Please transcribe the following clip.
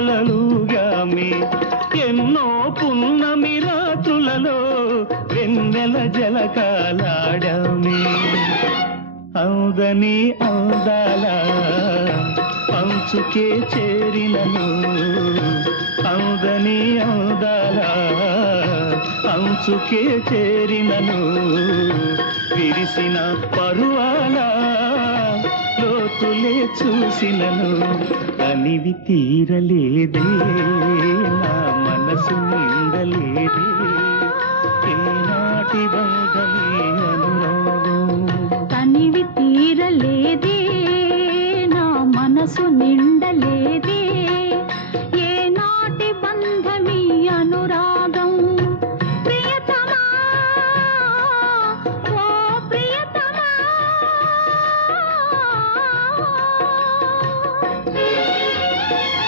ఊయలలుగామి ఎన్నో పున్నమి రాత్రులలో వెన్నెల జలకాలాడామి అందని అందాల అంచుకే చేరినను అందని అందాల అంచుకే చేరినను విరిసిన పరువాల లోతులే చూసినను అనివి తీరలేదే నా మనసు నిండలేదే ఏనాటి బంధమే అనురాగం తనివి తీరలేదే నా మనసు నిండలేదే